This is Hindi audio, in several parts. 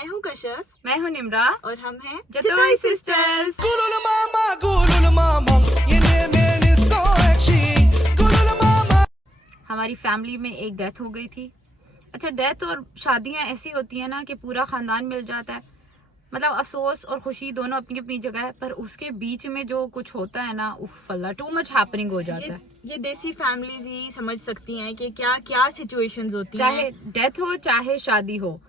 मैं हूँ कशफ, मैं हूँ निम्रा और हम हैं जतोई सिस्टर्स। हमारी फैमिली में एक डेथ हो गई थी। अच्छा, डेथ और शादियां ऐसी होती है ना कि पूरा खानदान मिल जाता है। मतलब अफसोस और खुशी दोनों अपनी अपनी जगह है, पर उसके बीच में जो कुछ होता है ना, उफ अल्लाह, टू मच हैपनिंग हो जाता है। ये देसी फैमिलीज ही समझ सकती हैं कि क्या क्या सिचुएशंस होती हैं, चाहे डेथ हो चाहे शादी हो,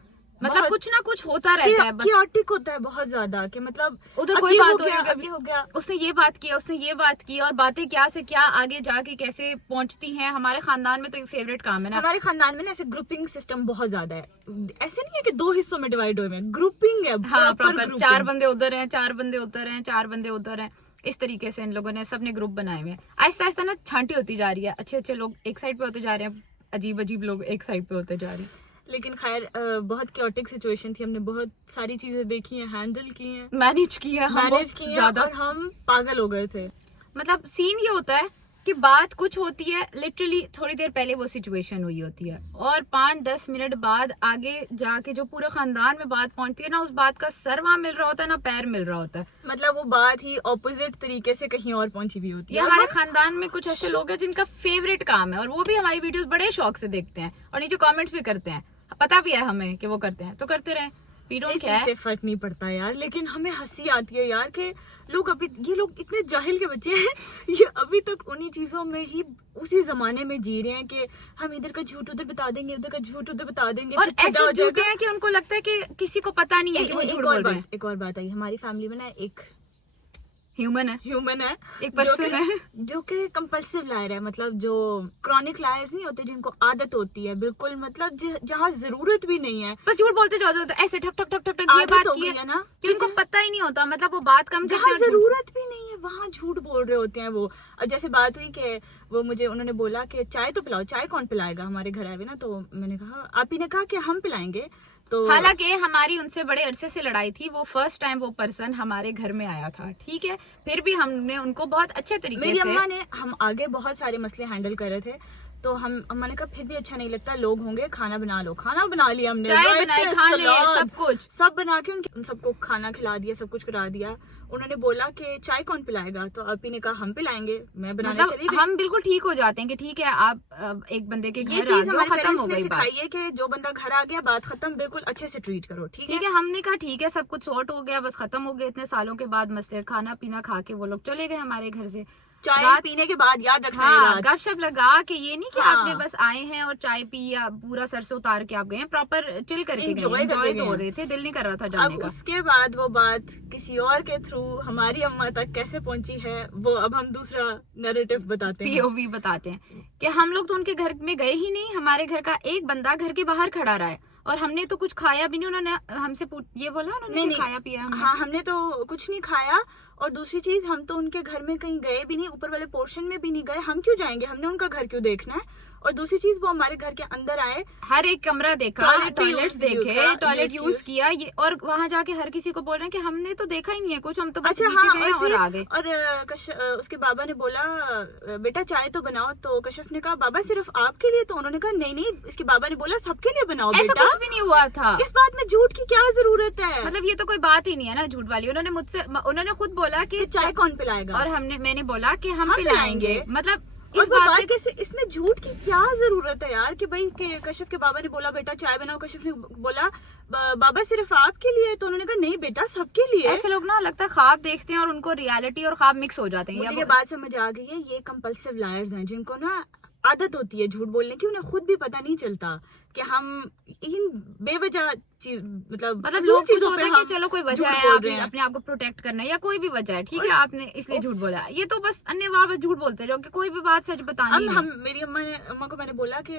मतलब कुछ ना कुछ होता रहता है। बस chaotic होता है बहुत ज्यादा कि मतलब उधर कोई बात हो गया, उसने ये बात किया, उसने ये बात की, और बातें क्या से क्या आगे जाके कैसे पहुंचती हैं। हमारे खानदान में तो ये फेवरेट काम है ना। हमारे खानदान में ना ऐसे ग्रुपिंग सिस्टम बहुत ज्यादा है। ऐसे नहीं है कि दो हिस्सों में डिवाइड हुए हैं, ग्रुपिंग है। हाँ, प्रॉपर 4 बंदे उधर हैं, 4 बंदे उधर हैं, 4 बंदे उधर हैं। इस तरीके से इन लोगों ने सबने ग्रुप बनाए हुए हैं। आहिस्ता आहिस्ता ना छांटी होती जा रही है। अच्छे अच्छे लोग एक साइड पे होते जा रहे हैं, अजीब अजीब लोग एक साइड पे होते जा रहे हैं। लेकिन खैर बहुत क्योटिक सिचुएशन थी। हमने बहुत सारी चीजें देखी हैं, हैंडल की हैं, मैनेज किया ज्यादा, और हम पागल हो गए थे। मतलब सीन ये होता है कि बात कुछ होती है, लिटरली थोड़ी देर पहले वो सिचुएशन हुई होती है, और 5-10 मिनट बाद आगे जाके जो पूरे खानदान में बात पहुंचती है ना, उस बात का सर वहां मिल रहा होता है ना पैर मिल रहा होता है। मतलब वो बात ही ऑपोजिट तरीके से कहीं और पहुंची हुई होती है। हमारे खानदान में कुछ ऐसे लोग हैं जिनका फेवरेट काम है, और वो भी हमारी वीडियोस बड़े शौक से देखते हैं और नीचे कमेंट्स भी करते हैं। पता भी है हमें कि वो करते हैं, तो करते रहे, इससे फर्क नहीं पड़ता यार। लेकिन हमें हंसी आती है यार कि ये लोग इतने जाहिल के बच्चे हैं, ये अभी तक उन्हीं चीजों में ही, उसी जमाने में जी रहे हैं कि हम इधर का झूठ उधर बता देंगे, उधर का झूठ उधर बता देंगे, और ऐसे झूठे हैं कि उनको लगता है कि किसी को पता नहीं है कि वो झूठ बोल रहे हैं। एक और बात आई, हमारी फैमिली में ना एक ह्यूमन है, एक पर्सन है जो कि कंपल्सिव लायर है। मतलब जो क्रॉनिक लायर्स नहीं होते, जिनको आदत होती है बिल्कुल, मतलब जहाँ जरूरत भी नहीं है बस झूठ बोलते जाते होते, ऐसे ठक ठक ठक ठक ठक ये बात की है ना कि उनको पता ही नहीं होता। मतलब वो बात कम करते हैं, जरूरत भी नहीं है वहाँ झूठ बोल रहे होते हैं वो। अब जैसे बात हुई कि वो उन्होंने बोला कि चाय तो पिलाओ, चाय कौन पिलाएगा, हमारे घर आए हुए ना, तो मैंने कहा, आप ही ने कहा कि हम पिलाएंगे। तो हालांकि हमारी उनसे बड़े अरसे से लड़ाई थी, वो फर्स्ट टाइम वो पर्सन हमारे घर में आया था, ठीक है, फिर भी हमने उनको बहुत अच्छे तरीके से, मेरी अम्मा ने, हम आगे बहुत सारे मसले हैंडल कर रहे थे, तो हमने कहा फिर भी अच्छा नहीं लगता, लोग होंगे, खाना बना लो। खाना बना लिया हमने, चाय बनाई, खाने, सब कुछ सब बना के उन सबको खाना खिला दिया, सब कुछ करा दिया। उन्होंने बोला कि चाय कौन पिलाएगा, तो आप ही ने कहा हम पिलाएंगे, मैं बनाने चली गई। हम बिल्कुल ठीक हो जाते हैं कि ठीक है, आप एक बंदे के घर आ गए, खत्म हो गई बात। सिखाइए कि जो बंदा घर आ गया, बात खत्म, बिल्कुल अच्छे से ट्रीट करो, ठीक है। हमने कहा ठीक है, सब कुछ सॉर्ट हो गया, बस खत्म हो गया इतने सालों के बाद मसले। खाना पीना खा के वो लोग चले गए हमारे घर से। चाय पीने के बाद याद रखना, हाँ, गपशप लगा के, ये नहीं कि आपने बस आए हैं और चाय पी या पूरा सर से उतार के आप गए, प्रॉपर चिल करके एंजॉय हो रहे थे, दिल नहीं कर रहा था जाने का। उसके बाद वो बात किसी और के थ्रू हमारी अम्मा तक कैसे पहुंची है, वो अब हम दूसरा नैरेटिव बताते हैं, POV बताते हैं कि हम लोग तो उनके घर में गए ही नहीं। हमारे घर का एक बंदा घर के बाहर खड़ा रहा है, और हमने तो कुछ खाया भी नहीं। उन्होंने हमसे ये बोला, उन्होंने खाया पिया? हाँ, हमने तो कुछ नहीं खाया। और दूसरी चीज, हम तो उनके घर में कहीं गए भी नहीं, ऊपर वाले पोर्शन में भी नहीं गए। हम क्यों जाएंगे, हमने उनका घर क्यों देखना है। और दूसरी चीज, वो हमारे घर के अंदर आए, हर एक कमरा देखा, टॉयलेट्स देखे, टॉयलेट यूज किया, ये, और वहाँ जाके हर किसी को बोल रहे हैं कि हमने तो देखा ही नहीं है कुछ, हम तो बस नीचे गए और आ गए। और उसके बाबा ने बोला, बेटा चाय तो बनाओ। तो कशफ ने कहा, बाबा सिर्फ आपके लिए? तो उन्होंने कहा नहीं, इसके बाबा ने बोला सबके लिए बनाओ। ऐसा कुछ भी नहीं हुआ था। इस बात में झूठ की क्या जरूरत है, मतलब ये तो कोई बात ही नहीं है ना झूठ वाली। उन्होंने खुद बोला कि चाय कौन पिलाएगा, और मैंने बोला कि हम पिलाएंगे। मतलब इस बात कैसे, इसमें झूठ की क्या जरूरत है यार। कि भाई कशफ के बाबा ने बोला बेटा चाय बनाओ, कशफ ने बोला बाबा सिर्फ आपके लिए, तो उन्होंने कहा नहीं बेटा सबके लिए। ऐसे लोग ना लगता है ख्वाब देखते हैं और उनको रियलिटी और ख्वाब मिक्स हो जाते हैं। मुझे ये बात समझ आ गई है, ये कंपल्सिव लायर्स हैं, जिनको ना आदत होती है झूठ बोलने की। उन्हें खुद भी पता नहीं चलता कि हम इन बेवजह चीज, मतलब लोग चीजों पे कि चलो कोई वजह है, आपने अपने आप को प्रोटेक्ट करना है, या कोई भी वजह है, ठीक है, आपने इसलिए झूठ बोला। ये तो बस अन्य वाह झूठ बोलते रहो कि कोई भी बात सच बतानी है। मेरी अम्मा को मैंने बोला कि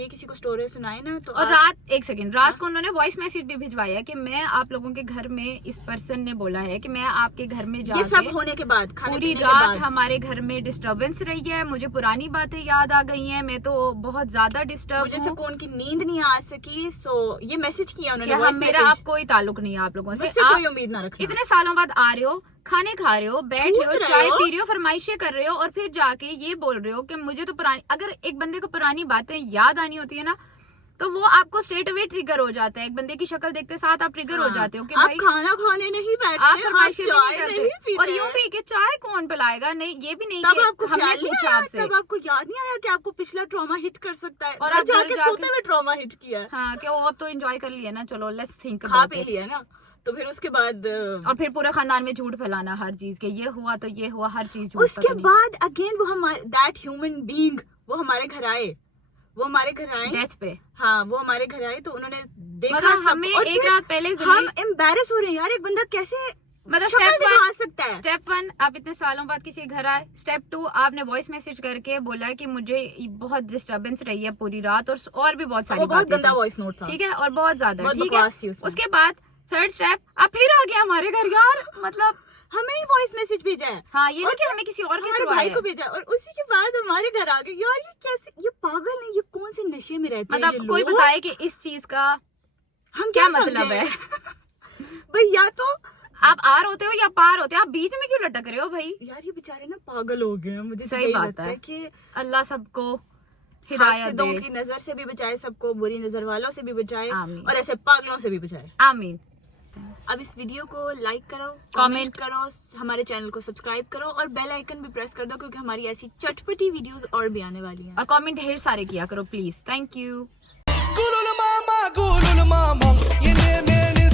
ये किसी को स्टोरी सुनाए ना, तो और रात को उन्होंने वॉइस मैसेज भी भिजवाया कि मैं आप लोगों के घर में, इस पर्सन ने बोला है कि मैं आपके घर में जाके, ये सब होने के बाद, पूरी रात हमारे घर में डिस्टर्बेंस रही है, मुझे पुरानी बातें याद आ गई हैं, मैं तो बहुत ज्यादा डिस्टर्ब, मुझे सुकून की नींद नहीं आ सकी। सो ये मैसेज किया उन्होंने, मेरा आप कोई ताल्लुक नहीं है आप लोगों से, कोई उम्मीद ना रखना। इतने सालों बाद आ रहे हो, खाने खा रहे हो, बैठ रहे हो, चाय पी रहे हो, फरमाइशें कर रहे हो, और फिर जाके ये बोल रहे हो कि मुझे तो पुरानी, अगर एक बंदे को पुरानी बातें याद आनी होती है ना, तो वो आपको स्ट्रेट अवे ट्रिगर हो जाता है। एक बंदे की शक्ल देखते साथ आप ट्रिगर हो जाते हो कि आप भाई खाना खाने नहीं बैठते, आप फरमाइशें भी नहीं चाय करते। पीते और यूं हैं। भी कि चाय कौन पिलाएगा, नहीं ये भी नहीं तब कि आपको हमने ख्याल नहीं पूछा आया, आपसे। तब आपको याद नहीं आया कि आपको पिछला ट्रॉमा हिट कर सकता है, और घर आप घर जाके जाके- सोते हुए ट्रॉमा हिट किया है, हाँ कि वो अब तो एंजॉय कर लिया ना, चलो लेट्स थिंक खा पी लिया ना, तो फिर उसके बाद और फिर पूरे खानदान में झूठ फैलाना हर चीज के, ये हुआ तो ये हुआ, हर चीज झूठ। उसके बाद अगेन वो हमारे दैट ह्यूमन बीइंग वो हमारे घर आए, वो हमारे घर आए डेथ पे, हाँ वो हमारे घर आए, तो उन्होंने देखा मतलब सब, हमें और एक फिर रात पहले हम एम्बैरेस हो रहे हैं यार, एक बंदा कैसे मतलब शक्ल स्टेप दिखा वन, सकता है। स्टेप 1 आप इतने सालों बाद किसी के घर आए। स्टेप 2 आपने वॉइस मैसेज करके बोला कि मुझे बहुत डिस्टर्बेंस रही है पूरी रात, और भी बहुत सारी वो बहुत बातें गंदा थी। वॉइस नोट था, ठीक है, और बहुत ज्यादा, बहुत ठीक बकवास थी है। उसमें। उसके बाद थर्ड स्टेप आप फिर आ गए हमारे घर यार, मतलब हमें ही वॉइस मैसेज भेजा है, हाँ ये और नहीं कि हमें किसी और के हमारे थ्रू भाई आया को भेजा, और उसी के बाद हमारे घर आ गए। यार ये कैसे, ये पागल है, ये कौन से नशे में रहते हैं ये मतलब कोई लोग? बताए कि इस चीज का हम क्या समझें? मतलब है। भाई या तो आप आर होते हो या पार होते हो, आप बीच में क्यों लटक रहे हो भाई। यार ये बेचारे ना पागल हो गए हैं, मुझे सही यही बात लगता है। है कि अल्लाह सबको हिदायत हासिदों दे, की नजर से भी बचाए, सबको बुरी नजर वालों से भी बचाए, आमीन। और ऐसे पागलों से भी बचाए। आमीन। अब इस वीडियो को लाइक करो, कमेंट कमेंट करो, हमारे चैनल को सब्सक्राइब करो, और बेल आइकन भी प्रेस कर दो, क्योंकि हमारी ऐसी चटपटी वीडियोस और भी आने वाली हैं। और कमेंट ढेर सारे किया करो please. Thank you. Gulul mama, you name